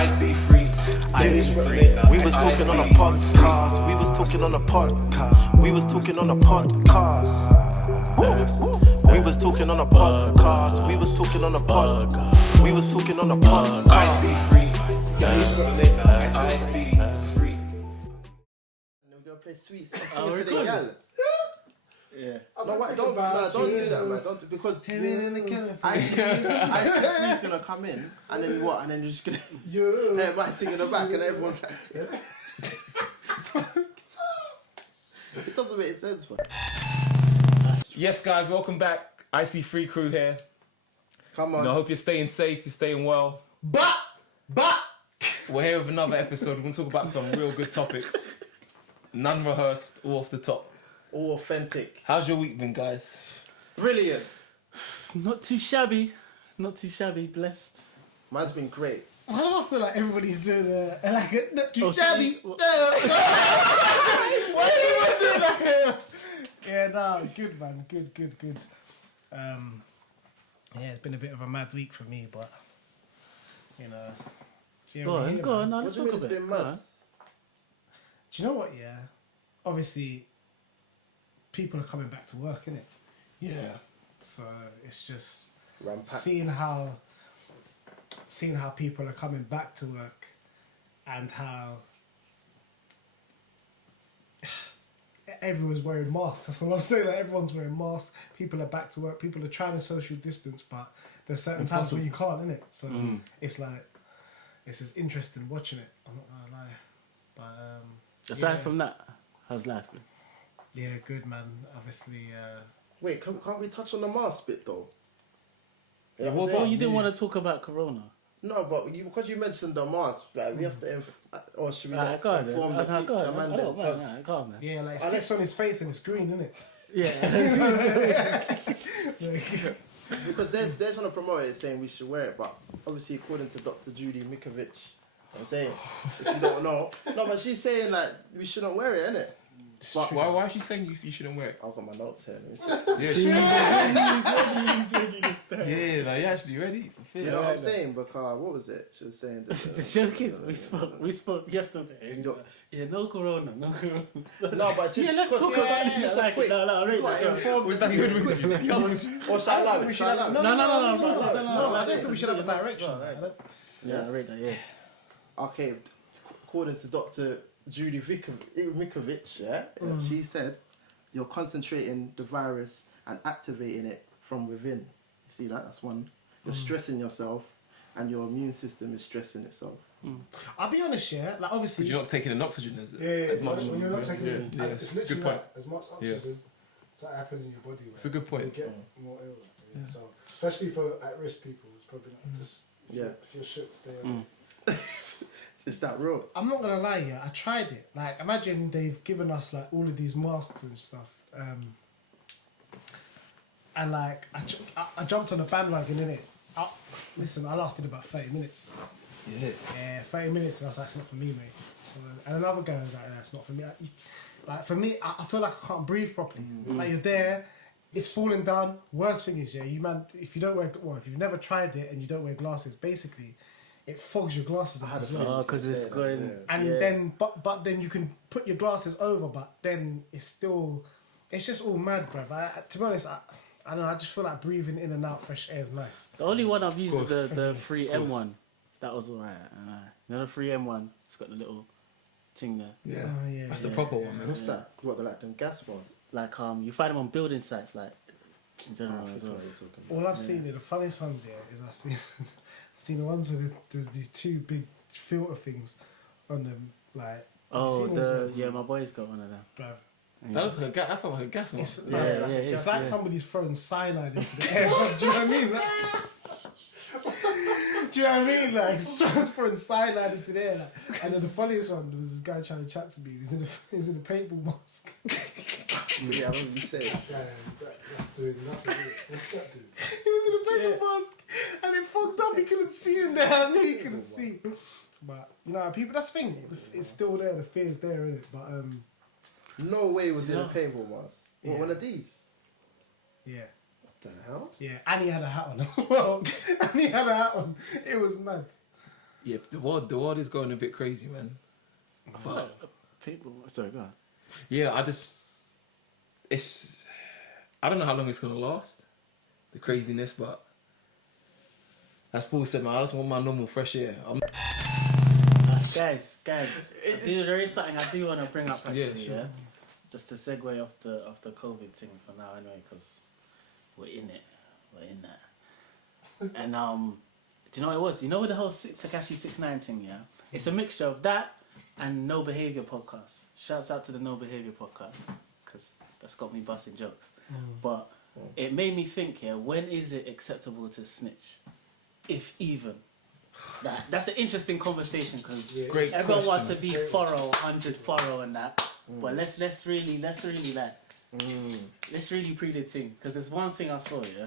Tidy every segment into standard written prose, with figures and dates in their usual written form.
I see free. We was talking on a podcast. We was talking on a podcast. We was talking on a podcast. We was talking on a podcast. We was talking on a podcast. We was talking on a podcast. I see free. I see free. We're gonna play sweet Oh, to the gal. Yeah. No, why, don't do that, man. Don't do, because IC3's gonna come in, and then what? And then you're just gonna let my thing in the back, and everyone's like, it doesn't make sense, man. Yes, guys, welcome back. I see free crew here. Come on. I hope you're staying safe, you're staying well. But We're here with another episode. We're gonna talk about some real good topics. None rehearsed, all off the top. all authentic. How's your week been, guys? Brilliant. Not too shabby. Not too shabby, blessed. Mine's been great. Why do I feel like everybody's doing like a not too Oh, shabby? what- Why do you want to do like a... Yeah, no, good man, good. Yeah, it's been a bit of a mad week for me, but you know. Go on, now let's What do you talk mean a it's bit. been mad? Do you know what? Yeah, obviously, people are coming back to work, innit? Yeah. So it's just Rampacked. seeing how people are coming back to work and how everyone's wearing masks. That's all I'm saying. Like, everyone's wearing masks. People are back to work. People are trying to social distance, but there's certain times when you can't, innit? So it's like it's just interesting watching it. I'm not gonna lie, but Aside yeah. from that, how's life been? Yeah, good man. Obviously, Wait, can't we touch on the mask bit though? You know well, what I'm Oh, saying? you didn't want to talk about Corona. No, but because you mentioned the mask, like we have to, or should we Alright, not go on then. inform Go the on, people, go the on. man I them, don't mind, 'cause- nah, go on, man. yeah, like it sticks on his face and it's green, innit? Yeah. Because they're trying to promote it, saying we should wear it, but obviously according to Dr. Judy Mitkovits, I'm saying if you don't know, no, but she's saying like we shouldn't wear it, innit? But Why is she saying you shouldn't wear it? I've got my notes here. Yeah, like, you actually ready? Do you know what I'm saying? Because what was it? She was saying that, The joke is, we spoke yesterday. Yo. Yeah, no Corona. no, but just Yeah, let's talk about it. just Like, quick. no, You gotta inform Was that good with you? Or shall I allow it? we Shall I allow it? No, No, I I'm don't think we should have a saying- direction. Yeah, I read that, yeah. Okay, according to Dr. Judy Mitkovits, yeah, she said you're concentrating the virus and activating it from within. You see that? That's one. You're stressing yourself, and your immune system is stressing itself. I'll be honest, yeah. Like obviously, You're not taking in oxygen as much. When you're not taking it, Yeah, it's it's a good literally point. like as much oxygen so that happens in your body. It's a good point. You get more ill. Yeah. So especially for at-risk people, it's probably not just if you're shit, stay away. Is that real? I'm not gonna lie, yeah. I tried it. Like, imagine they've given us like all of these masks and stuff, and like I jumped on a bandwagon in it. Listen, I lasted about 30 minutes. Is it? Yeah, 30 minutes, and I was like, it's not for me, mate. So, and another guy was like, no, it's not for me. Like for me, I feel like I can't breathe properly. Like you're there, it's falling down. Worst thing is, yeah, if you don't wear, if you've never tried it and you don't wear glasses, basically, it fogs your glasses up as well. Oh, because it's going. And yeah. then, but then you can put your glasses over, but then it's just all mad, bruv. To be honest, I don't know, I just feel like breathing in and out fresh air is nice. The only one I've used is course. the 3M one. That was alright. You know the 3M one? It's got the little thing there. Yeah. Oh, yeah, That's the proper one, man. What's that? What, like them gas ones? Like you find them on building sites, like in general as well. All I've seen, the funniest ones here, is I've seen the ones where there's these two big filter things on them, like. Oh, have you seen those ones? my boy's got one of them. Bruv. That looks like a gas. That sounds like a gas It's, mask. it's like somebody's throwing cyanide into the air. Do you know what I mean? Like, do you know what I mean? Like, someone's throwing cyanide into the air. Like, and then the funniest one was this guy trying to chat to me. He's in a paintball mask. Yeah, I remember you saying. That's doing nothing. What's that doing? He was in a paintball mask, and it fogged up. He couldn't see in there. I knew he couldn't see. But you know, people. That's the thing. It's still there. The fear's there, isn't it? But No way was it a paintball mask. What, one of these? yeah. What the hell? Yeah, and he had a hat on as well. And he had a hat on. It was mad. Yeah, the world is going a bit crazy, man. I feel like people. Sorry, go on. Yeah, I don't know how long it's gonna last, the craziness, but as Paul said, man, I just want my normal fresh air. Guys, there is something I do want to bring up actually, Yeah, sure. just to segue off the COVID thing for now, anyway, because we're in that. And do you know what it was? You know with the whole Tekashi 6ix9ine thing, yeah? It's a mixture of that and No Behaviour podcast. Shouts out to the No Behaviour podcast, because that's got me busting jokes. But it made me think, yeah, when is it acceptable to snitch? If even. That's an interesting conversation, because everyone wants to be thorough, 100 thorough and that. But let's really pre the thing, because there's one thing I saw, yeah.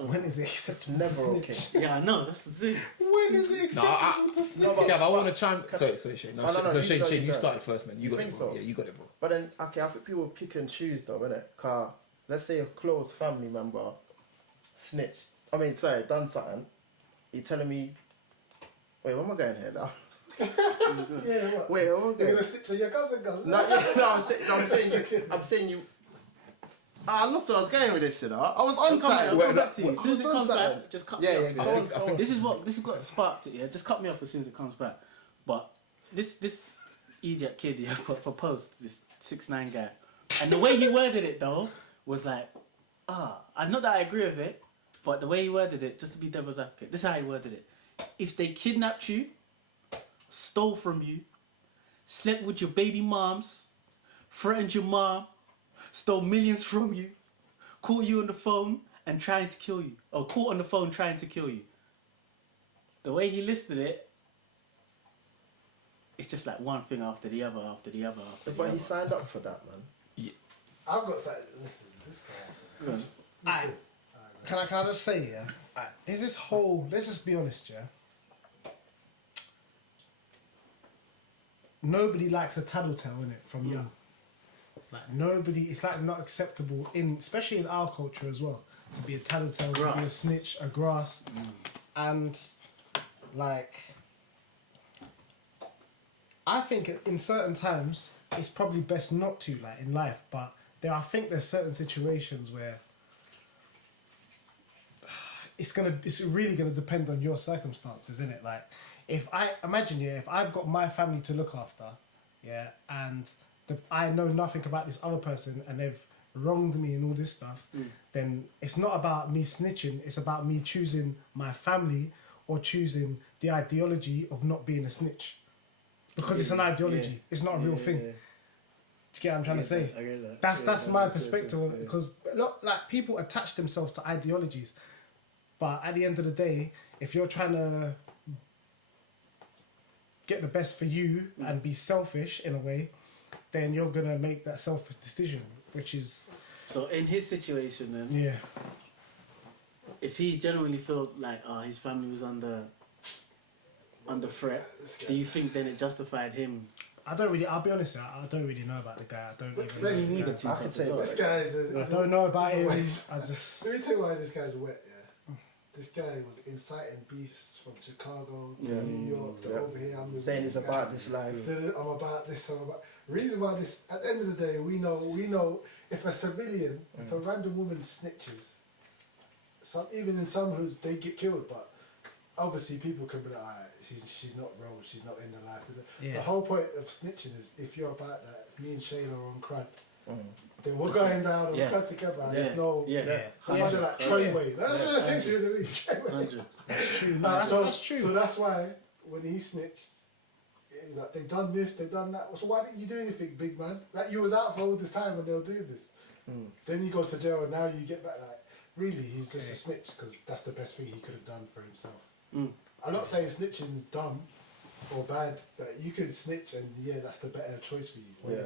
When is it acceptable Never to okay. snitch? Yeah, I know, that's the thing. When is it acceptable to snitch? but- I want to chime. Sorry, Shayne. No, Shayne, you you go. started first, man. You got think it, bro. so? Yeah, you got it, bro. But then, okay, I think people pick and choose though, innit? Car, let's say a close family member snitched. Done something. You telling me? Wait, where am I going here now? Yeah, what? Wait, where am I You're going? gonna stick to your cousin. I'm saying you. I lost where I was going with this, you know. I was on I'll come something. back to you. As soon as it comes back, just cut me off. Yeah, go on. This is what sparked it. Yeah, just cut me off as soon as it comes back. But this idiot kid, yeah, proposed this 6ix9ine guy, and the way he worded it though was like, not that I agree with it, but the way he worded it, just to be devil's advocate, this is how he worded it: if they kidnapped you, stole from you, slept with your baby moms, threatened your mom, stole millions from you, caught you on the phone and trying to kill you, or caught on the phone trying to kill you. The way he listed it, it's just like one thing after the other, after the other, after the But other. he signed up for that, man. I've got something. Listen, this guy. Listen. Can I just say, yeah? There's this whole. Let's just be honest, yeah. Nobody likes a tattletale, innit, from young. Like nobody, it's like not acceptable especially in our culture as well, to be a tattletale, to be a snitch, a grass, and like, I think in certain times it's probably best not to, like in life, but I think there's certain situations where it's really gonna depend on your circumstances, isn't it? Like, if I've got my family to look after, yeah, and I know nothing about this other person and they've wronged me and all this stuff, then it's not about me snitching, it's about me choosing my family or choosing the ideology of not being a snitch. Because it's an ideology, it's not a real thing. Do you get what I'm trying to say? I get that. That's my perspective of it, because a lot, like, people attach themselves to ideologies, but at the end of the day, if you're trying to get the best for you and be selfish in a way, then you're gonna make that selfish decision, which is... So in his situation then, Yeah. if he genuinely felt like his family was under threat, do you think then it justified him? I'll be honest, I don't really know about the guy. I don't even know. I could say This guy is I don't know about him. wet. I just... Let me tell you why this guy's wet, yeah? This guy was inciting beefs from Chicago to New York to over here. I'm Saying it's about this life. I'm about this, I'm about... Reason why this... At the end of the day, we know if a civilian, if a random woman snitches, even in some hoods, they get killed, but obviously people can be like, alright, she's not real, she's not in the life. Yeah. The whole point of snitching is, if you're about that, if me and Shayne are on crud, then we're going down on crud together, and there's no... That's why they're like, Treyway. That's what I say to you in the week, Treyway. That's true. No, that's true. So that's why, when he snitched, he's like, they done this, they done that. So why didn't you do anything, big man? Like, you was out for all this time when they were doing this. Then you go to jail and now you get back like, really, he's just a snitch because that's the best thing he could have done for himself. I'm not saying snitching is dumb or bad, but you could snitch and that's the better choice for you.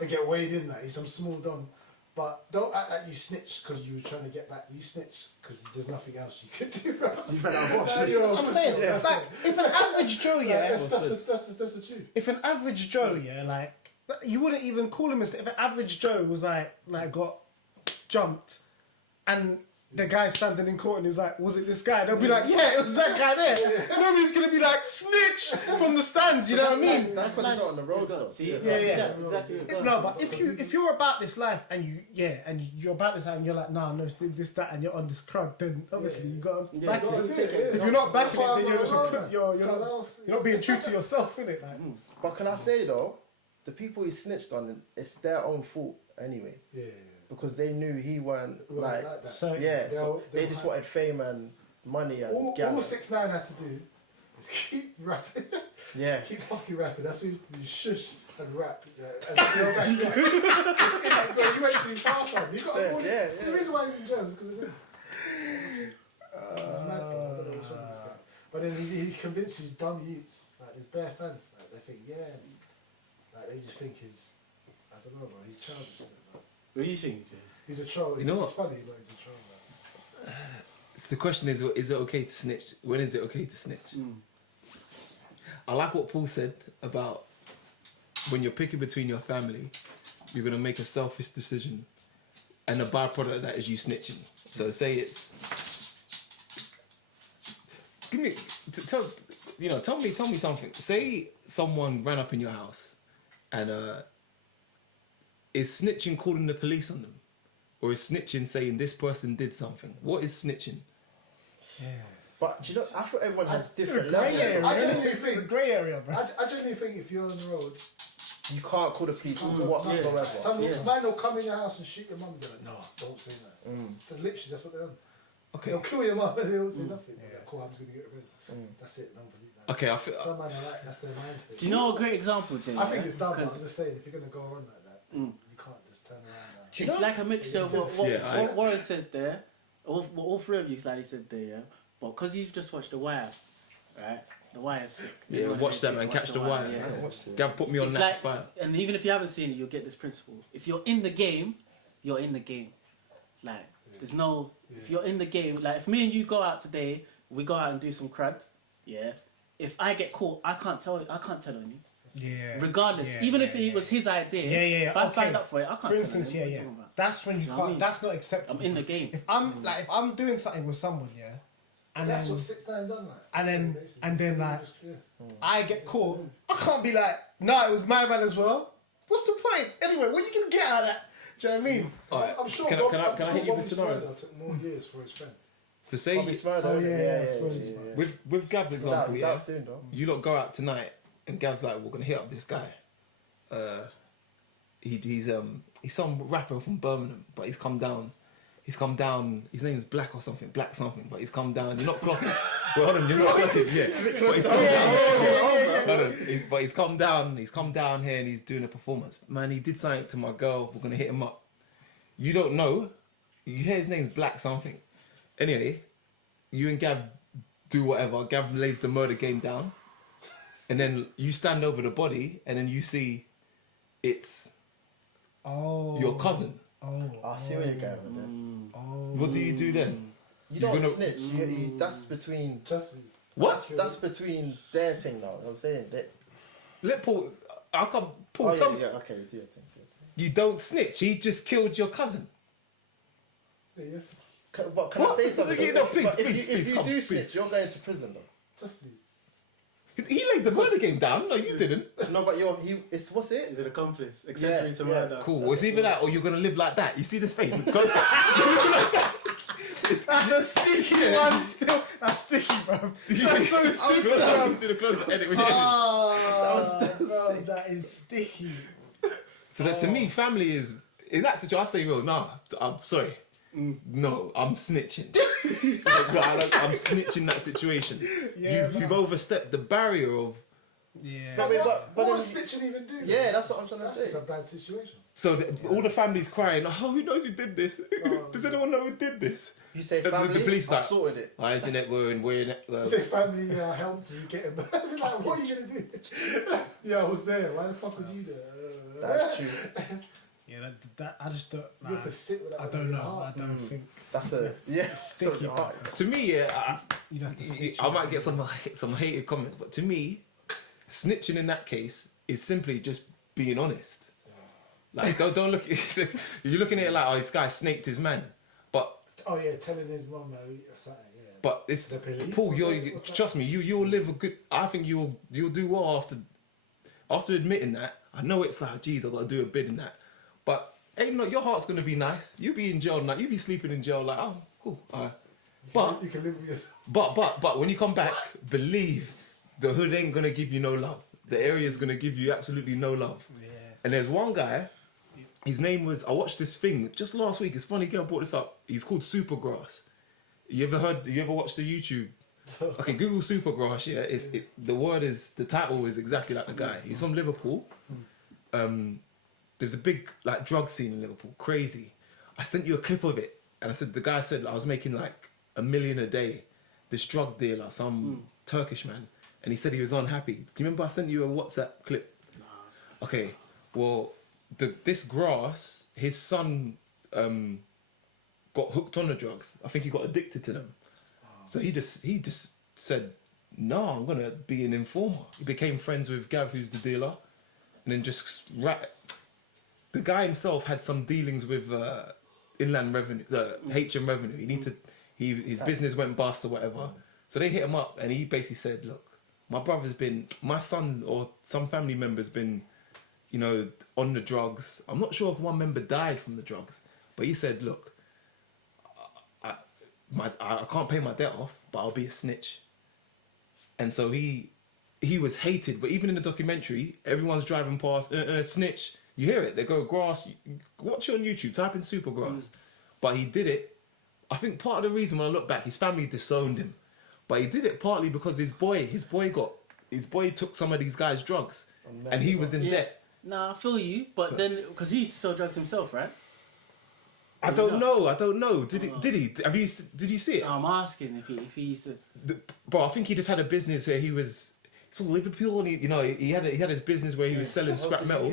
And get weighed in like he's some small dumb. But don't act like you snitched because you was trying to get back. You snitched because there's nothing else you could do. Right? You better have options. That's what I'm saying. Yeah. Like, if an average Joe, That's the truth. if an average Joe, like, you wouldn't even call him if an average Joe was like got jumped, and the guy standing in court and he was like, was it this guy? They'll be like, yeah, it was that guy there. Nobody's going to be like, snitch from the stands, you know what I mean? That's why he's not on the road, though. See, Yeah. exactly. No, but if you're about this life and you're about this life and you're like, nah, no, it's this, that, and you're on this crowd, then obviously you got to back gotta it. do it, If you're not backing it, then That's you're not being true to yourself, innit? Like, But can I say, though, the people he snitched on, it's their own fault anyway. Yeah. Because they knew he weren't, Like like... that. so So they just wanted fame and money and All gal. 6ix9ine had to do is keep rapping. Yeah. Keep fucking rapping. That's what you shush and rap. Yeah. And you went too far, fam. You got The reason why he's in jail is because of him. It's mad, bro. I don't know what's wrong with this guy. But then he convinced his dumb youths, like his bare fans, like they think, like they just think he's, I don't know, bro. He's childish. What do you think, Jay? He's a troll. You know He's what? funny, but he's a troll, man. So the question is it okay to snitch? When is it okay to snitch? I like what Paul said about when you're picking between your family, you're going to make a selfish decision, and the byproduct of that is you snitching. So say it's... Tell me something. Say someone ran up in your house and is snitching calling the police on them? Or is snitching saying this person did something? What is snitching? But do you know, I thought everyone has different grey levels. area, I genuinely think- grey area, bro. I genuinely think if you're on the road, You can't call the police whatsoever. some man will come in your house and shoot your mum and be like, no, don't say that. Literally, that's what they're on. Okay. They'll kill your mum and they'll say nothing. They're like, cool, I'm just going to get rid of it. That's it, don't believe that. Okay, I feel... Some man are like, that's their mind state. Do you know a great example, Jay? I think it's dumb, but I'm just saying, if you're going to go on like that, you can't just turn around now. It's like a mixture of It's what Warren said there, all three of you slightly said there, yeah? But because you've just watched The Wire, right? The Wire's sick. Yeah, Everyone watch has that, seen man. it. Catch The Wire. Yeah. Gav put me on It's that like, fire. and even if you haven't seen it, you'll get this principle. If you're in the game, you're in the game. Like, there's no... If you're in the game, like, if me and you go out today, we go out and do some crud, yeah? If I get caught, I can't tell on you. Yeah. Regardless, even if it was his idea, if I signed up for it, I can't For tell instance, him what you're talking about. that's when you Do you know what I can't. mean? That's not acceptable. I'm in the game. If I'm doing something with someone, and That's then what 6ix9ine done, like. and then like I get caught, I can't be like, no, it was my man as well. What's the point? Anyway, what are you gonna get out of that? Do you know what I mean? Alright, I'm sure can I hit you with a scenario? Smurder took more years for his friend. To say Bobby Smurder, with Gav's example, He's yeah, out soon, though. you lot go out tonight and Gav's like, we're gonna hit up this guy. He's some rapper from Birmingham, but he's come down. His name's Black or something, Black something, but he's come down. You're not clocking. Well, hold on, you're not clocking. Yeah, but he's come down. Hold on, but he's come down. He's come down here and he's doing a performance. Man, he did something to my girl. We're gonna hit him up. You don't know. You hear his name's Black something. Anyway, you and Gav do whatever. Gav lays the murder game down, and then you stand over the body, and then you see it's your cousin. I see where you're going with this. What do you do then? You don't gonna- snitch. That's between... What? That's between their thing now. You know what I'm saying? Let Paul. I'll come. Paul, Oh, tell me. yeah, okay, do your thing. You don't snitch. He just killed your cousin. But can What? I say something? No, please, But please, if you come, do please. snitch, you're going to prison, though. He laid the murder game down. No, you didn't. No, but it's what's it? Is it accomplice? Accessory to murder? Cool. It's either that or you're gonna live like that. You see the face? It's closer. That's a sticky one still. That's sticky, bro. That's so sticky, bro. To the closer edit. Oh, that is sticky. So that to me, family is in that situation. I say, well, nah, I'm sorry. No, I'm snitching. I'm snitching that situation. Yeah, You've overstepped the barrier of. Yeah. But What then would snitching even do? Yeah, that's what I'm trying to That's say. just a bad situation. So all the family's crying. Oh, who knows who did this? Does anyone know who did this? You say The family, police I like, sorted it. why isn't it? We're in. Say family helped you get him. Like, what are you gonna do? Yeah, I was there. Why the fuck was you there? That's true. Yeah, that I just don't. You have to sit with that. I don't know. I don't think That's sticky. so hard. To me, yeah, you'd have to snitch. I might get some hated comments, but to me, snitching in that case is simply just being honest. Like, don't look. You're looking at it like, oh, this guy snaked his man, but Oh yeah, telling his mum or something. Yeah. But it's The police? Paul. What's You that? trust me. You'll live a good. I think you'll do well after admitting that. I know it's like, geez, I've got to do a bid in that. But hey, look, your heart's gonna be nice. You'll be in jail now. You'll be sleeping in jail like, oh, cool. But You can live with yourself. but when you come back, believe the hood ain't gonna give you no love. The area's gonna give you absolutely no love. Yeah. And there's one guy. His name was. I watched this thing just last week. It's funny. Girl brought this up. He's called Supergrass. You ever watched the YouTube? Okay, Google Supergrass. Yeah, the title is exactly like the guy. He's from Liverpool. There's a big like drug scene in Liverpool. Crazy. I sent you a clip of it, and I said the guy said I was making like $1 million a day. This drug dealer, some Turkish man, and he said he was unhappy. Do you remember I sent you a WhatsApp clip? Okay, well, this Grass, his son got hooked on the drugs. I think he got addicted to them. So he just said, no, I'm gonna be an informer. He became friends with Gav, who's the dealer, and then just the guy himself had some dealings with Inland Revenue, HM Revenue. His business went bust or whatever. So they hit him up, and he basically said, look, my son or some family member's been, you know, on the drugs. I'm not sure if one member died from the drugs, but he said, look, I can't pay my debt off, but I'll be a snitch. And so he was hated, but even in the documentary, everyone's driving past, snitch. You hear it, they go, Grass, watch it on YouTube, type in Supergrass. But he did it. I think part of the reason when I look back, his family disowned him. But he did it partly because his boy took some of these guys' drugs, and he was in debt. Nah, I feel you, but then because he used to sell drugs himself, right? I don't know. Did he? Did you see it? No, I'm asking if he used to. Bro, I think he just had a business where he was sort of Liverpool, and he had his business where he was selling scrap metal.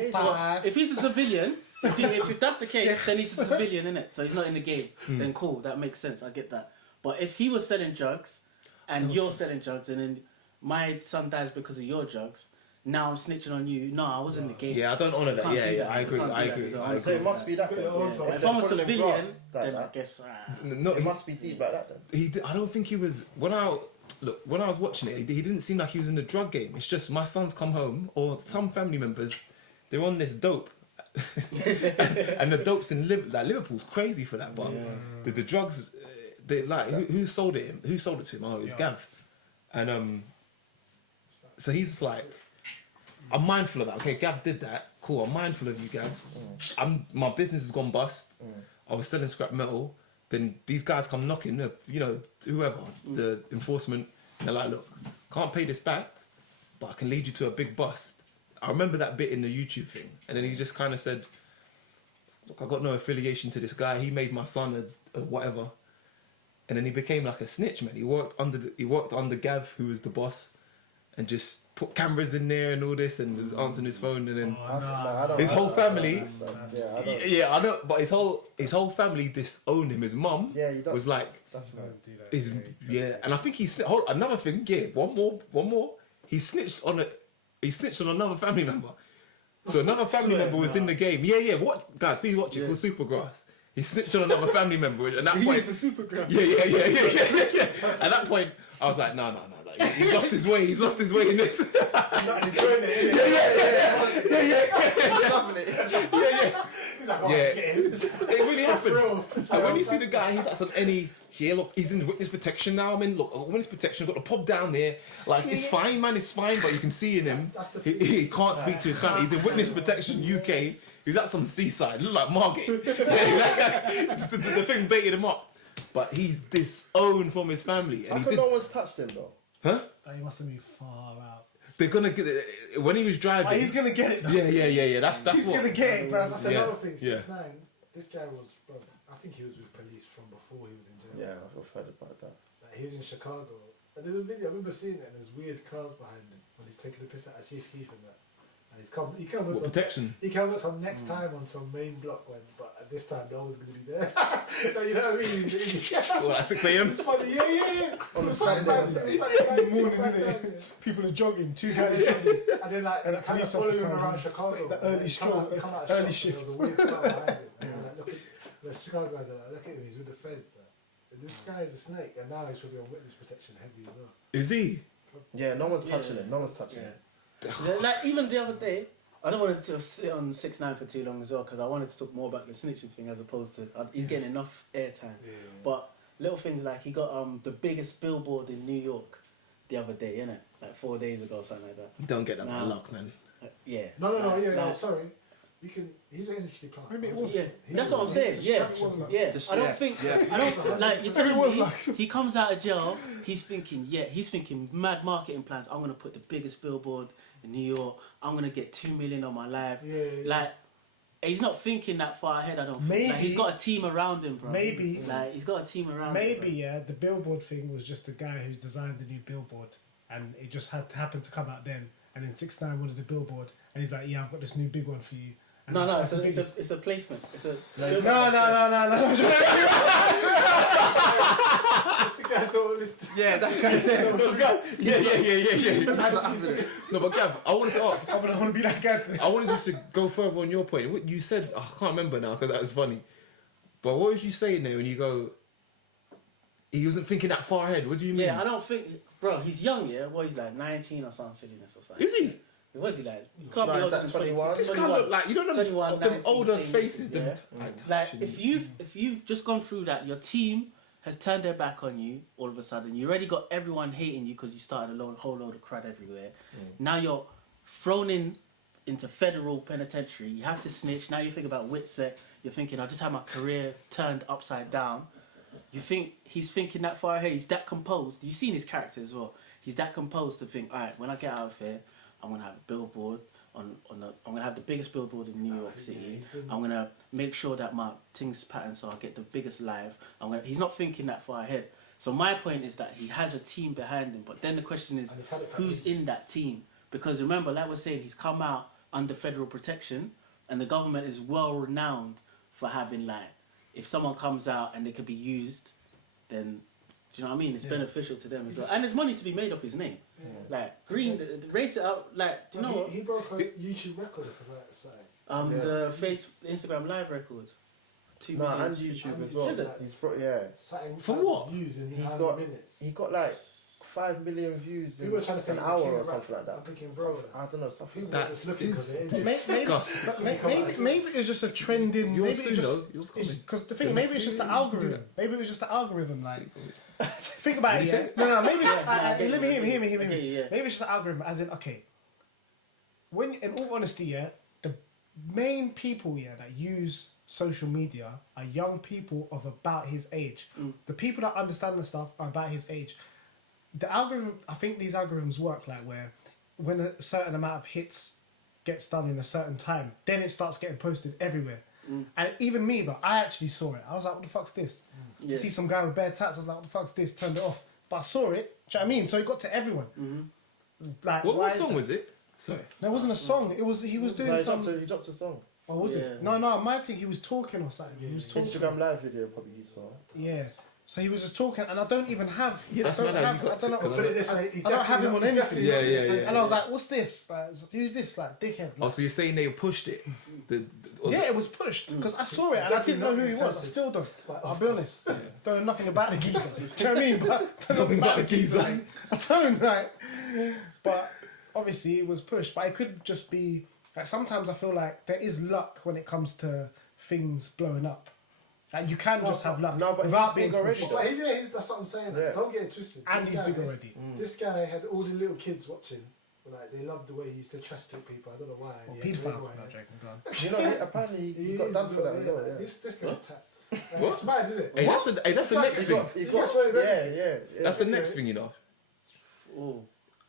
If he's a civilian, if that's the case, then he's a civilian, innit? So he's not in the game. Then cool, that makes sense. I get that. But if he was selling drugs, and you're selling drugs, and then my son dies because of your drugs, now I'm snitching on you. No, I was in the game. Yeah, I don't honour that. Yeah, I agree. So it must be that. Then, yeah. If I'm a civilian, then I guess. It must be deep like that then. I don't think he was. When I was watching it, he didn't seem like he was in the drug game. It's just my son's come home, or some family members, they're on this dope. And the dope's in Liverpool's crazy for that, but the drugs, they like who sold it him? Who sold it to him? Oh, it's Gav, and so he's like, I'm mindful of that. Okay, Gav did that. Cool, I'm mindful of you, Gav. My business has gone bust. I was selling scrap metal. Then these guys come knocking, you know, whoever, the enforcement, and they're like, look, can't pay this back, but I can lead you to a big bust. I remember that bit in the YouTube thing, and then he just kind of said, look, I got no affiliation to this guy. He made my son a whatever, and then he became like a snitch, man. He worked under Gav, who was the boss, and just put cameras in there and all this, and was answering his phone, and then his whole family, I know, but his whole family disowned him. His mum was like, and I think another thing, one more. He snitched on another family member. So another family member was in the game. Yeah. What, guys? Please watch it. Called Supergrass. He snitched on another family member, and at that point, the Supergrass. Yeah. At that point, I was like, no. He's lost his way. He's lost his way in this. He's doing it. He's like, get him. It really happened. And when you see the guy, he's like some look, he's in witness protection now. I mean, look, witness protection, got the pop down there. Like, it's fine, man, it's fine, but you can see in him, he can't speak to his family. He's in witness protection UK. He was at some seaside, looked like Margate. The thing baited him up. But he's disowned from his family. And How come no one's touched him though? Huh? He must have been far out. They're gonna get it. When he was driving... he's gonna get it. Yeah. That's He's what... gonna get it, bro. That's another thing. Yeah. 6ix9ine, this guy was, bro, I think he was with police from before he was in jail. Yeah, I've heard about that. Like, he was in Chicago. And there's a video, I remember seeing it, and there's weird cars behind him when he's taking a piss out of Chief Keef and that. And he came with some protection? He came with some next time on some main block when, but at this time no one's gonna be there. You know what I mean? Well, at 6 a.m? It's funny, yeah. On It the was Saturday, like wasn't it? it was like In the morning, back innit? time, yeah. People are jogging, 2 guys jogging. And then like And they the kind of police follow him officer around on Chicago. the early They stroke, come out of early shop, shift. There was a weird crowd behind him. And they're like, look at the Chicago guys are like, look at him, he's with the feds. This guy is a snake, and now he's probably on witness protection heavy as well. Is he? Yeah, no one's touching him. No one's touching him. Like even the other day, I don't want to sit on 6ix9ine for too long as well because I wanted to talk more about the snitching thing as opposed to he's getting enough airtime. Yeah. But little things like he got the biggest billboard in New York the other day, innit? Like 4 days ago or something like that. You don't get that by Nah. luck, man. Yeah. No, Like, sorry. You can. He's an industry plant. Maybe it was. Yeah, He's that's a- what I'm saying. he's a Yeah, structure. yeah. This- I don't yeah, think. yeah. I don't like. You're telling was me like- he comes out of jail. He's thinking mad marketing plans. I'm gonna put the biggest billboard in New York. I'm gonna get 2 million on my life. Yeah. Like, he's not thinking that far ahead. I don't think. Maybe- Like, he's got a team around him, bro. Maybe- Like, he's got a team around Maybe, him. yeah, the billboard thing was just the guy who designed the new billboard, and it just happened to come out then. And then 6ix9ine wanted the billboard, and he's like, "Yeah, I've got this new big one for you." And No, that's it's the biggest. a placement. It's a No. This the guy's not listen. Yeah, that guy there. Yeah. No, but Gav, I wanted to ask. I want to be that guy. Today. I wanted just to go further on your point. What you said, I can't remember now because that was funny. But what was you saying there when you go? He wasn't thinking that far ahead. What do you mean? yeah. I don't think, bro. He's young, yeah. What he's like 19 or something silliness or something. Is he? Was he like? You can't No, be he's older like than 21. This guy look like you don't know 21, them 19, older same, faces. yeah. Them Like if you've just gone through that, your team has turned their back on you all of a sudden. You already got everyone hating you because you started a whole load of crud everywhere. Now you're thrown into federal penitentiary. You have to snitch. Now you think about Witset. You're thinking, I just had my career turned upside down. You think he's thinking that far ahead? He's that composed. You've seen his character as well. He's that composed to think, all right, when I get out of here, I'm gonna have a billboard I'm gonna have the biggest billboard in New York City. I'm gonna make sure that my things pattern so I get the biggest live. He's not thinking that far ahead. So my point is that he has a team behind him, but then the question is, who's in that team? Because remember, like we're saying, he's come out under federal protection, and the government is well renowned for having, like, if someone comes out and they could be used, then, do you know what I mean? It's beneficial to them as well. And there's money to be made off his name. Yeah. Like, Green, race it out, like, do you know what? He broke a YouTube record for something. The Instagram live record. 2 No, million. and YouTube as well. Is it? He's for For what? Views in He 9 got minutes. he got like 5 million views in People were trying to say an he's hour the king or of something rap. like that. I'm thinking, bro, I don't know, something. people were just looking because it Maybe it was just a trend in. Yours Maybe soon, it just though. Yours because the thing. Maybe it's just the Do algorithm. that. Maybe it was just the algorithm. Like, think about it. What Yeah. did No. Maybe. Yeah, Let me hear me. Okay, yeah. Maybe it's just the algorithm. As in, okay. When, in all honesty, yeah, the main people, yeah, that use social media are young people of about his age. The people that understand the stuff are about his age. The algorithm, I think these algorithms work like where when a certain amount of hits gets done in a certain time, then it starts getting posted everywhere. And even me, but I actually saw it. I was like, what the fuck's this? Yeah. I see some guy with bare tats. I was like, what the fuck's this? Turned it off. But I saw it. Do you know what I mean? So it got to everyone. Like, What why is song that? was it? Sorry. No, it wasn't a song. It was he was doing So some. he dropped a song. Oh, was Yeah. it? No. My thing, he was talking or something. He was talking. Instagram live video probably you saw. Yeah. So he was just talking, and I don't even have. Yeah, that's I don't mad how have. you got I don't to- know. Put it this way, I don't have him on anything. Yeah. And I was like, "What's this? Like, who's this? Like, dickhead." Oh, so you're saying they pushed it? Yeah, it was pushed because I saw it and I didn't know who he was. I insensitive. still don't. Like, I'll be honest. Don't know nothing about the geezer. Do you know what I mean? But don't know Nothing about the geezer. I don't like. But obviously it was pushed. But it could just be like sometimes I feel like there is luck when it comes to things blowing up. Like you can just have luck No, but without he's being big already, pushed. though. But that's what I'm saying. Yeah. Don't get it twisted. And This he's guy- big already. This guy had all the little kids watching. Like they loved the way he used to trash talk people. I don't know why. Or He had paedophile. everyone. No, joking, go on. You know, apparently he got is done for that as as well, well. yeah. Yeah. This guy's tapped. What? It's mad, isn't it? Hey, that's the next He thing. He Yes, got, wait, yeah. That's the next thing, you know. Oh.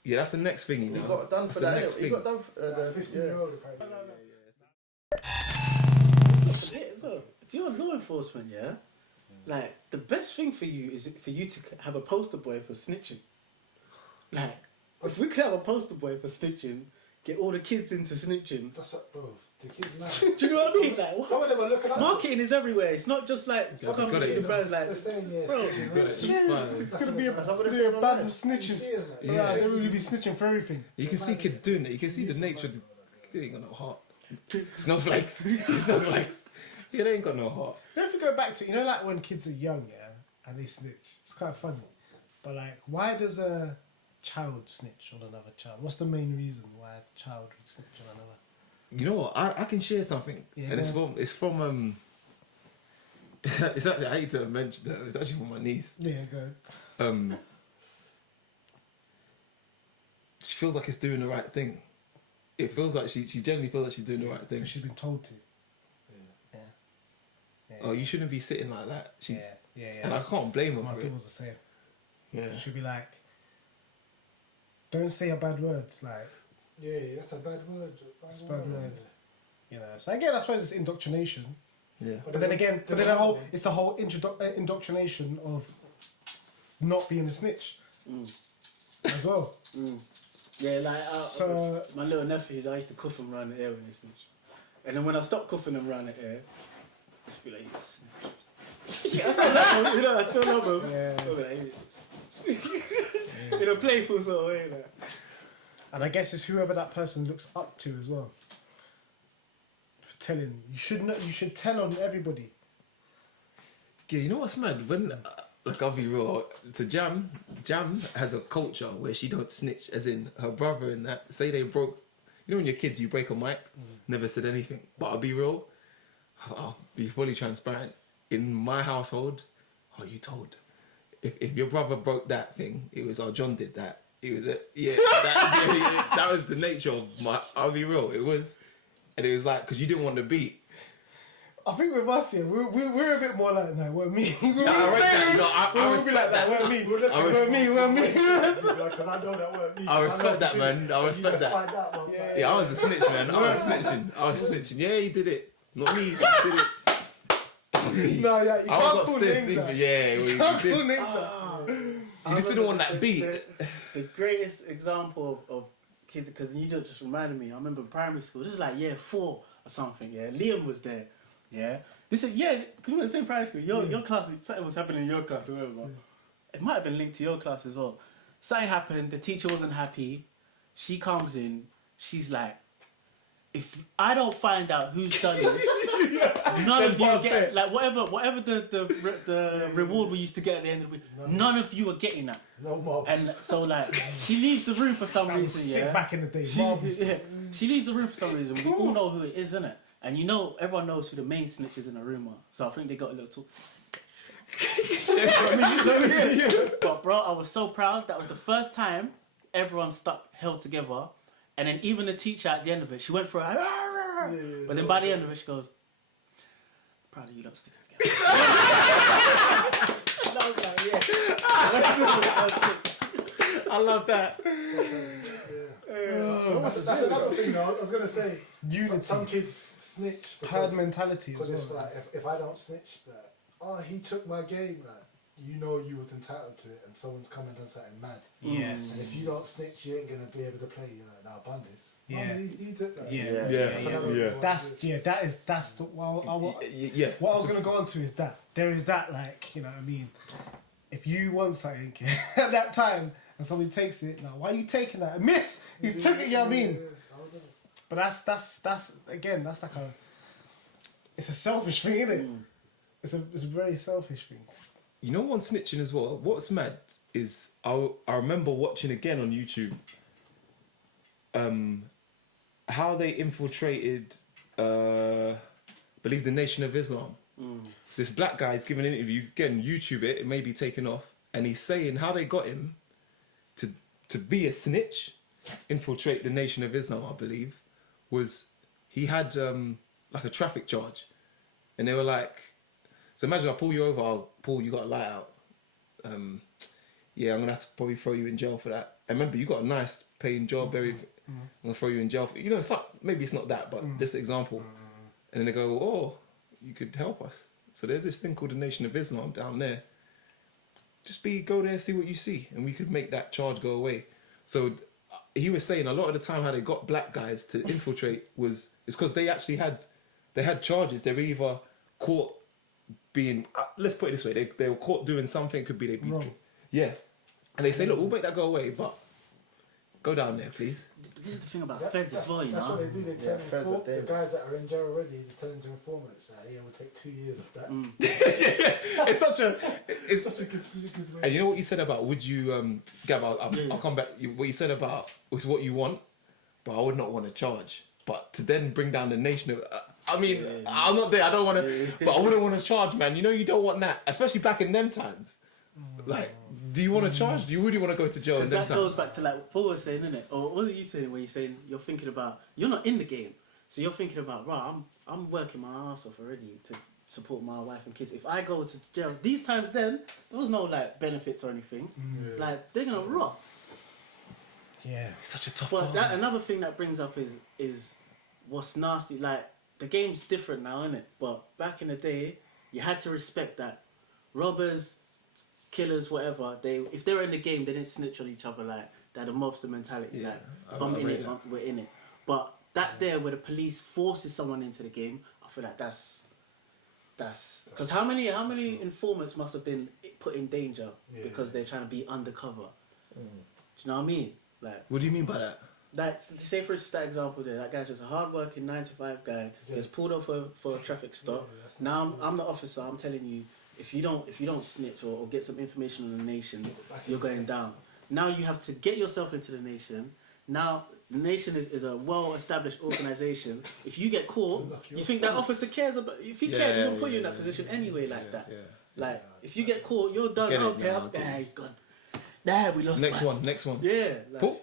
Yeah, that's the next thing, you know. He got done for That's the that. next He thing. got done for Like 15-year-old apparently. So if you're law enforcement, yeah, like the best thing for you is for you to have a poster boy for snitching. Like, if we could have a poster boy for snitching, get all the kids into snitching. That's what, bro. The kids now. Do you know what I mean? Like, Some of them are looking up. marketing is everywhere. It's not just like Yeah, come got to it. the brand like. They're saying, yeah, Bro, snitching, yeah. right? It's gonna be a That's what band they're saying of online. You snitches. see them, like, Yeah, they really be snitching for everything. You can see kids doing it. You can see the nature of the... They ain't got no heart. Snowflakes. Snowflakes. Yeah, they ain't got no heart. You know, if you go back to, you know, like when kids are young, yeah, and they snitch. It's quite funny. But like, why does a child snitch on another child? What's the main reason why a child would snitch on another? You know what? I can share something, Yeah, and it's from it's actually, I hate to mention that, it's actually from my niece. Yeah, go. She feels like it's doing the right thing. It feels like she generally feels like she's doing the right thing. Because she's been told to. Yeah. Oh, you shouldn't be sitting like that. Yeah. And I can't blame her My for daughter it. was the same. Yeah. She'd be like, don't say a bad word. Like, Yeah, that's a bad word. it's a bad word. You know. So again, I suppose it's indoctrination. Yeah. But then again, it's the whole indoctrination of not being a snitch as well. Yeah, like So- my little nephews, I used to cuff them around the air when they snitch. And then when I stopped cuffing them around the air, I just be like, you snitch. Yeah, I still love them, you know, I still love them. Yeah. I'll be like, you snitch. In a playful sort of way, like. And I guess it's whoever that person looks up to as well. For telling, you should tell on everybody. Yeah, you know what's mad? When, like, I'll be real, to Jam has a culture where she don't snitch, as in her brother and that, say they broke, you know when you're kids, you break a mic, never said anything. But I'll be real, I'll be fully transparent. In my household, oh, you told. If your brother broke that thing, it was, oh, John did that. It was, that was the nature of my, I'll be real, it was. And it was like, because you didn't want to beat. I think with us here, we're a bit more like that. We're me. I rate that, you know, I respect that. We're me. We're me. Because I know that word me. I respect that, man. I respect that. Find out, man. Yeah. Yeah, I was a snitch, man. I was snitching. Yeah, he did it. Not me. He did it. No, yeah, you I can't was call upstairs names sleeping. out. Yeah, You he can't call did. names out. You just didn't want that beat. The greatest example of kids, because you just reminded me, I remember primary school, this is like year 4 or something, yeah. Liam was there, yeah. This is, yeah, because we were in the same primary school. Your class, something was happening in your class or whatever. It might have been linked to your class as well. Something happened, the teacher wasn't happy. She comes in, she's like, if I don't find out who's done this, none of you get, like, whatever the reward we used to get at the end of the week, none of you are getting that. No more. And so, like, she leaves the room for some That was reason, sick yeah. back in the day. She, Marbles. yeah, she leaves the room for some reason. We all know who it is, innit? And you know, everyone knows who the main snitches in the room are. So I think they got a little talk. But bro, I was so proud. That was the first time everyone held together. And then even the teacher at the end of it, she went for a but then by the end of it, she goes, proud of you lot sticking together. And I was like, yeah. I love that. That's another thing, though. I was going to say, Unity. some kids snitch. Herd mentality as Because it's well. like, if I don't snitch, like, oh, he took my game, like, you know you was entitled to it, and someone's come and done something mad. And Yes. if you don't snitch, you ain't going to be able to play, you know, now bun this. Yeah. He did that. Yeah. That's the what I was gonna go on to is that there is that, like, you know what I mean, if you want something at that time and somebody takes it, now why are you taking that? Miss, he's took it, you know what I mean? But that's again, that's like it's a selfish thing, isn't it? It's a very selfish thing. You know one snitching as well? What's mad is I remember watching again on YouTube how they infiltrated believe the Nation of Islam. This black guy is giving an interview, again, YouTube it may be taken off, and he's saying how they got him to be a snitch, infiltrate the Nation of Islam, I believe, was he had like a traffic charge. And they were like, so imagine I pull you over, I'll pull, you got a light out. Yeah, I'm gonna have to probably throw you in jail for that. And remember, you got a nice paying job, I'm gonna throw you in jail for, you know, maybe it's not that, but just an example. And then they go, oh, you could help us. So there's this thing called the Nation of Islam down there. Just go there, see what you see, and we could make that charge go away. So he was saying a lot of the time how they got black guys to infiltrate it's because they actually had charges. They were either caught being, let's put it this way, they were caught doing something, could be they be Wrong. yeah, and they say, look, we'll make that go away, but Go down there, please. This is the thing about Yeah, feds as well, you that's know. what they do. They turn feds are inform- the dangerous. guys that are in jail already. They turn into informants. Yeah, we'll take 2 years of that. It's such a, it's Such a good way. And you know what you said about would you, Gab? I'll come back. What you said about was what you want, but I would not want to charge. But to then bring down the nation of, I mean, I'm not there. I don't want to, but I wouldn't want to charge, man. You know, you don't want that, especially back in them times. Like, do you want to charge? Do you really want to go to jail in them That times? goes back to like what Paul was saying, innit? Or what are you saying? Where you're saying you're thinking about you're not in the game, so you're thinking about right. I'm working my ass off already to support my wife and kids. If I go to jail, these times then there was no like benefits or anything. Like they're gonna rot. Yeah. It's such a tough But part, that man. another thing that brings up is what's nasty. Like the game's different now, isn't it? But back in the day, you had to respect that robbers, killers, whatever. If they were in the game, they didn't snitch on each other. Like they had a mobster mentality. Yeah, Like I if I'm in read it, that. we're in it. But that there where the police forces someone into the game, I feel like that's because how many informants must have been put in danger because they're trying to be undercover. Do you know what I mean? Like. What do you mean by that? Like, say for instance, that example there, that guy's just a hard-working 9-to-5 guy. Gets pulled off for a traffic stop. Now I'm the officer. I'm telling you, if you don't snitch or get some information on the nation, you're going down. Now you have to get yourself into the nation. Now the nation is a well-established organisation. If you get caught, you think that officer cares about? If he cared, he would put you in that position anyway, like that. Yeah. Like if you get caught, you're done. Get it Okay, now, get it. he's gone. Nah, we lost. Next one. Next one. Yeah. Like, Paul?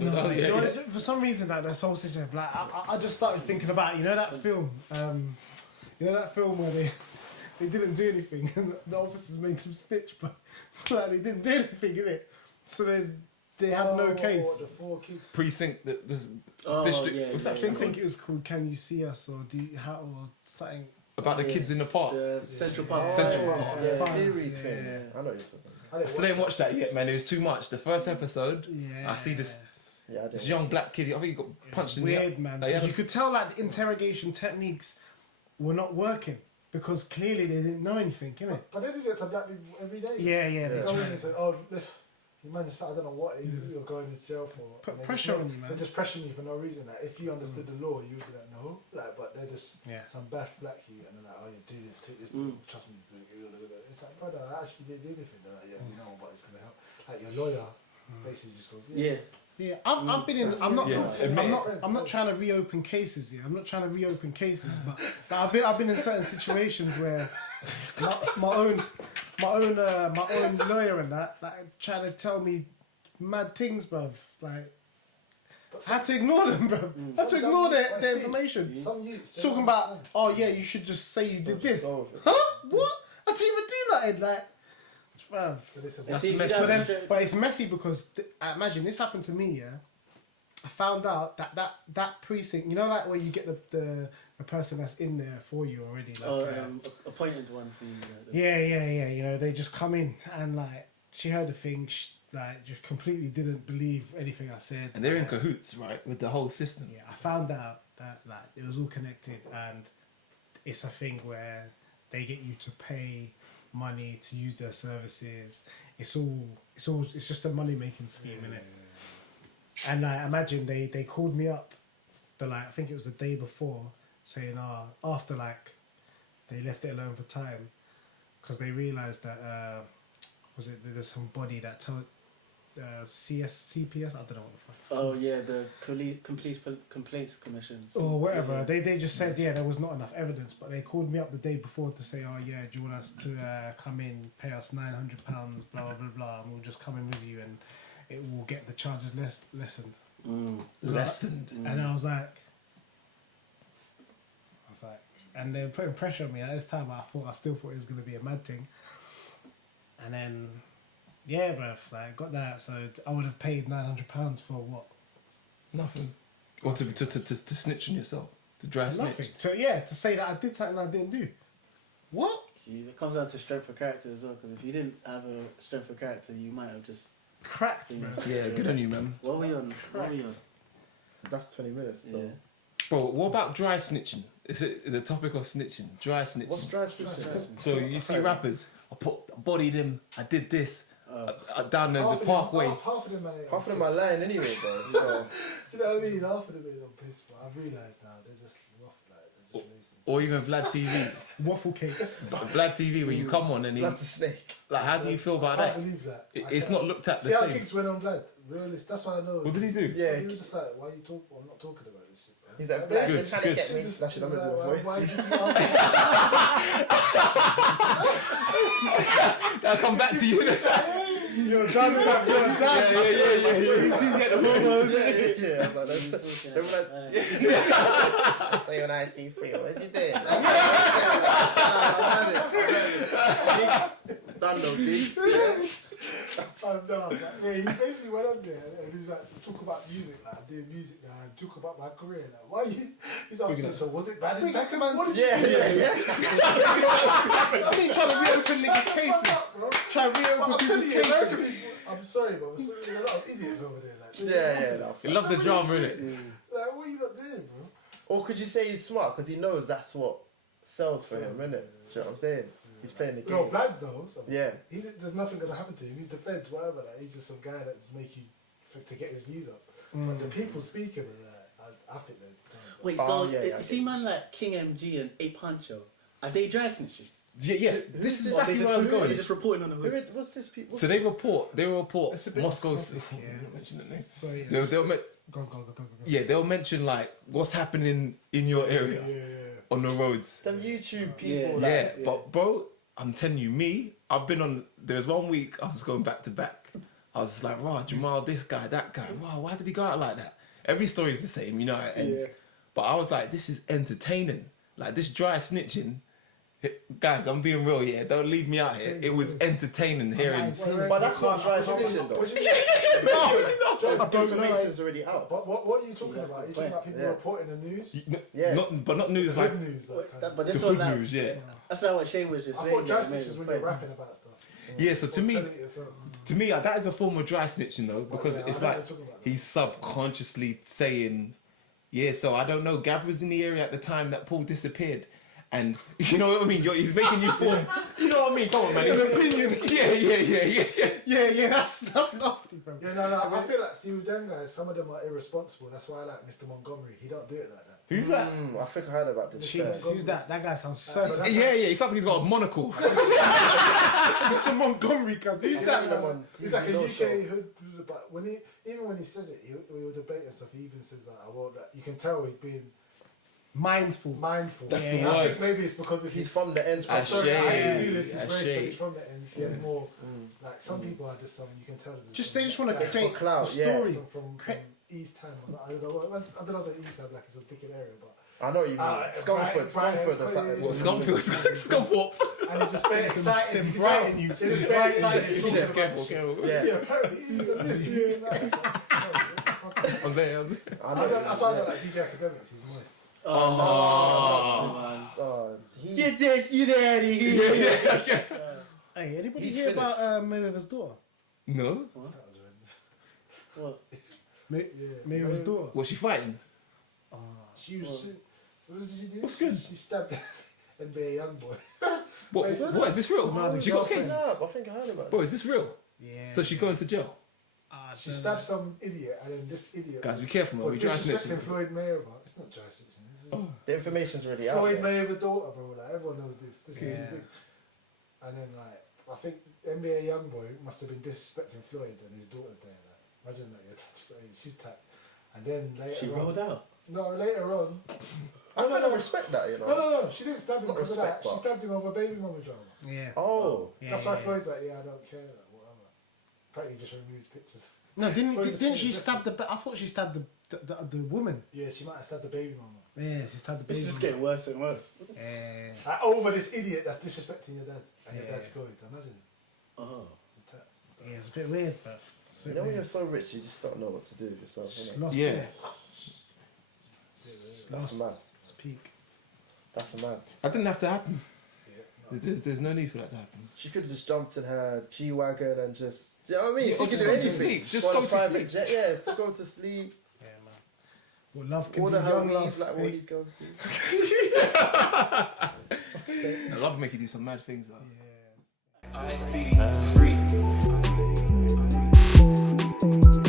No, you know what, for some reason, like this whole situation, like I just started thinking about that film, where they didn't do anything and the officers made them snitch, but like they didn't do anything, innit? So they had no case. The 4 kids. Precinct, the Oh, district. yeah, What's yeah, that I thing think called? it was called "Can You See Us" or or something. About the kids in the park. The Central Park. Central Fire. Park. Yeah, Fine. series Yeah. thing. I know it's I still ain't watched that yet, man. It was too much. The first episode, Yeah. I see this yeah, I didn't this young black kid. I think he got punched in the Weird, man. Like, You could tell like the interrogation techniques were not working because clearly they didn't know anything, innit? But they do that to black people every day. Yeah, They they go in try. and say, "Oh, this man, I don't know what you're going to jail for." Put And they pressure just, on you, man. They're just pressuring you for no reason. Like if you understood the law, you would be like, "No," like, but they're just some bad black you, and they're like, "Oh, yeah, do this, take this, trust me." It's like, brother, I actually did anything. They're like, "Yeah, we know, but it's gonna help." Like your lawyer basically just goes, Yeah. Yeah, I've been in. I'm not. Yeah, I'm not trying to reopen cases here. I'm not trying to reopen cases, but I've been in certain situations where my own lawyer and that like trying to tell me mad things, bruv. Like I had to ignore them, bruv. I had to ignore their information. Some youths Talking about, oh yeah, you should just say you did this. go with it. Huh? What? I didn't even do nothing. Like, bruv. This is And That's see, if you messed don't up. have straight- But it's messy because imagine this happened to me. Yeah, I found out that precinct. You know, like where you get the person that's in there for you already. Like, appointed one for you. yeah. You know, they just come in and like she heard the thing. Like just completely didn't believe anything I said. And they're in cahoots, right, with the whole system. Yeah, I found out that like it was all connected, and it's a thing where they get you to pay money to use their services. It's just a money making scheme, innit? And I imagine they called me up I think it was the day before saying after like they left it alone for time because they realised that there's some body that told CPS, I don't know what the fuck it's called. Oh yeah, the complaints commission. Or whatever. Yeah. They just said, there was not enough evidence, but they called me up the day before to say, oh yeah, do you want us to come in, pay us £900, blah, blah, blah, blah, and we'll just come in with you and it will get the charges lessened. Lessened. And I was like, and they're putting pressure on me. At this time, I still thought it was going to be a mad thing. And then, yeah, bruv, like, got that, so I would have paid £900 for what? Nothing. Or to snitch on yourself. To dry Nothing. snitch. To say that I did something I didn't do. What? See, it comes down to strength of character as well. Because if you didn't have a strength of character, you might have just. Cracked, Yeah. bro. Yeah, good on you, man. What were we on? That's 20 minutes though. Yeah. Bro, what about dry snitching? Is it the topic of snitching? Dry snitching. What's dry snitching? So you see rappers, I bodied him, I did this. down the parkway. Half of them, man. Half of them are lying anyway, bro. So. Do you know what I mean? Half of them is on piss, but I've realised now they're just rough, like they're just lacing. Or even Vlad TV. Waffle cakes. Vlad TV, where you come on and That's a snake. like, how do you feel about I that? can't believe that. It's not looked at the See how same. Kicks went on Vlad? Realist. That's why I know. What did he do? Yeah. He was just like, why you talk? I'm not talking about this shit. Bro. He's like, But Vlad, trying to get me. he's That shit, I'm like, gonna do the why voice. did you ask I'll come back to you. You're driving back, you're dad. He's getting the photos. Yeah, but they were like, say when I see free, what you doing? Done though, Gigs. Yeah, he basically went on there and he was like, talk about music, like, I'm doing music now, and talk about my career. Like, why are you? He's asking me, so was it bad in Beckham? What did you do? Yeah. I mean, trying to reopen niggas' cases. Try to reopen people's cases. I'm sorry, but there's a lot of idiots over there. Like, Yeah. No. You love the drama, innit? Like, what are you not doing, bro? Or could you say he's smart because he knows that's what sells for him, innit? Do you know what I'm saying? He's playing the game. No, Vlad knows. Obviously. Yeah. There's nothing gonna happen to him. He's the feds, whatever. Like, he's just some guy that's make you to get his views up. But the people speaking, I think they're. Wait, Oh, so yeah, you see man like King MG and Ape Huncho, are they dry snitching? Yes, this is Or exactly they where I was just, going. They're just reporting on the hood. What's this people? So they report It's a bit Moscow's. off topic, yeah. Mention the name. So yeah. They'll Go. yeah, they'll mention like what's happening in your area on the roads. Them YouTube people. Yeah. Yeah, Like, but bro, I'm telling you, I've been on. There was 1 week I was just going back to back. I was just like, rah, Jamal, this guy, that guy. Wow, why did he go out like that? Every story is the same, you know how it ends. Yeah. But I was like, this is entertaining. Like this dry snitching. Guys, I'm being real, yeah. Don't leave me out here. It was entertaining hearing. But that's not dry snitching though. What do you mean? The information's already out. But what are you talking about? Are you talking about people Yeah. reporting the news? Yeah. Not news like Good news, like, kind of. But the this good one, like, news, yeah. that's not what Shayne was just I saying. thought dry yeah, snitch is when you're rapping about stuff. Yeah, so to Or me, telling it yourself. that is a form of dry snitching though, because Yeah, it's I know like what you're talking about. he's subconsciously saying, yeah, so I don't know, Gav was in the area at the time that Paul disappeared. And you know what I mean? He's making you form. You know what I mean? Come on, man. An opinion. Yeah. That's nasty, bro. Yeah, no, I feel like, see, with them guys, some of them are irresponsible. That's why I like Mr. Montgomery. He don't do it like that. Who's that? I think I heard about this. Jeez, who's that? That guy sounds So certain. that's Yeah. He sounds like he's got a monocle. Mr. Montgomery, cuz who's Yeah. that? Them on He's like a TV UK show. hood, but even when he says it, he'll debate and stuff. He even says that I won't. Like, you can tell he's being Mindful. mindful. That's And the I word. think maybe it's because of He's his. from the ends. Ah, Sorry, I had to do Shayne. this. He's Ah, very Shayne. he's from the ends. He has more. Like some people are just you can tell. that Just there's they just some want to guys create for clout, the yeah. story. from East Ham. I don't know. I don't know if it's East Ham, like it's a dickhead area, but. I know what you mean. Scunford or something. What, Scumfield? And it's just very exciting. them You can brighten tell. you. It's just very exciting. Yeah, talking about Careful, shit. careful. Yeah. Yeah, apparently he done this, he done that. It's like, oh, I'm there. that's why I don't like DJ Academics. He's moist. Get this shit out of here. Hey, anybody He's hear about Mayweather's daughter? No? That was horrendous. What? Mayweather's daughter. Was she fighting? She was. So what did you do? What's good? She stabbed NBA young boy. What is this real? No, the She got a girlfriend. case? I think I heard about Bro, is this real? Yeah. So she going to jail? She stabbed some idiot, and then this idiot. Guys, be careful, man. was We dry disrespecting snitching. Floyd Mayweather. It's not dry snitching. This is The information's already out Floyd there. Mayweather's daughter, bro. Like everyone knows this. This is Yeah. big. And then I think NBA young boy must have been disrespecting Floyd, and his daughter's there. Like, imagine that you're touched Floyd. She's tapped. And then later She on, rolled out. No, later on. I kind of respect that, you know. No. She didn't stab him Not because of that. respect, She but- stabbed him over baby mama drama. Yeah. Oh. Yeah, That's why yeah. Floyd's like, yeah, I don't care. Like, whatever. Apparently, he just removes pictures. No, Floyd is didn't feeling she stab different. the? I thought she stabbed the woman. Yeah, she might have stabbed the baby mama. Yeah, she stabbed the baby. This is mama. getting worse and worse. Yeah. Like, over this idiot that's disrespecting your dad. And your Yeah. dad's Floyd. Imagine. Oh. It's a tap. Yeah, it's a bit weird, but it's a You bit know when you're weird. so rich, you just don't know what to do with yourself, Just innit? lost Yeah. it. That's Lost. mad. It's peak. That's mad. That didn't have to happen. Yeah. There's no need for that to happen. She could have just jumped in her G-Wagon and just... Do you know what I mean? Yeah, She or could just do go to anything. sleep. Just Go on go a to private sleep. Jet, yeah, just go to sleep. Yeah, man. What love can Order do, her young weave love. like all Hey. these girls do. I love to make you do some mad things though. Yeah. I see free. Bye.